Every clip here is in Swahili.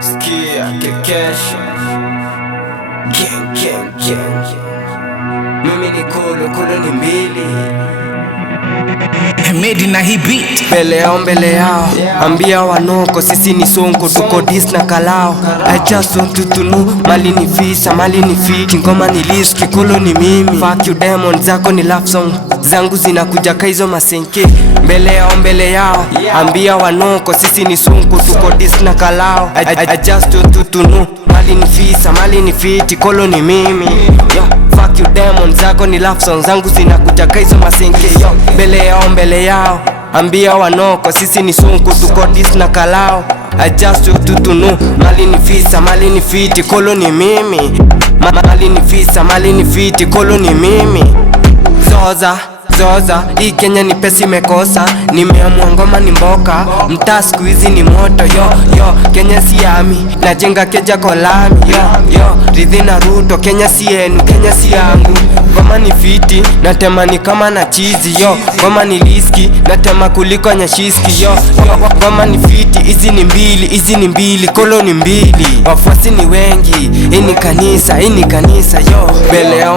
Skia kekesha Gang Mimi ni kolo ni mbili Medi na hii beat mbele yao ambia wanoko sisi ni sonko tuko dis na kalao. I just want you to know mali ni fisa mali ni fiti ngoma ni liski kolo ni mimi. Fuck you demon zako ni love song zangu zinakuja kaizo masenke. Mbele yao ambia wanoko sisi ni sonko tuko dis na kalao. I just want you to know mali ni fisa mali ni fiti kolo ni mimi. Fuck you demon zako ni love song zangu zinakuja kaizo masenke. Mbele yao ambia wanoko sisi ni sunku tuko dis na kalao. I just want you to know mali ni fisa mali ni fiti kolo ni mimi. Mali ni fisa mali ni fiti kolo ni mimi. Zoza, hii Kenya ni pesi mekosa. Nimeamua ngoma ni mboka. Mtaa siku hizi ni moto yo Kenya si ami najenga keja kolami yo Ridhi na Ruto Kenya si yenu Kenya si yangu. Ngoma ni fiti natema ni kama na chizi yo. Ngoma ni liski natema kuliko nyashiski yo Ngoma ni fiti hizi ni mbili kolo ni mbili. Wafuasi ni wengi hii ni kanisa yo.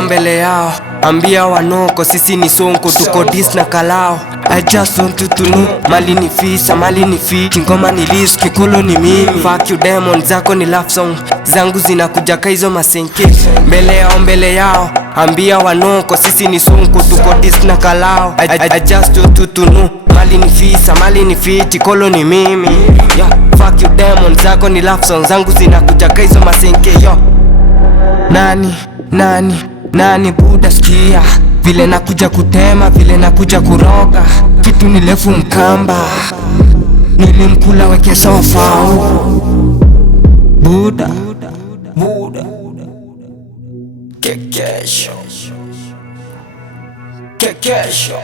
Mbele yao ambia wanoko sisi ni sonko tuko dis na kalao. I just want you to know mali ni fisa mali ni fiti ngoma ni liski kolo ni mimi. Fuck you demon zako ni love song zangu zinakuja kaizo masenke. Mbele yao ambia wanoko sisi ni sonko tuko dis na kalao. I just want you to know mali ni fisa mali ni fiti kolo ni mimi. Fuck you demon zako ni love song zangu zinakuja kaizo masenke yo. Nani buda skia vile nakuja kutema vile nakuja kuroga kitu nilefu mkamba nilimkula weke sofa buda Kekesho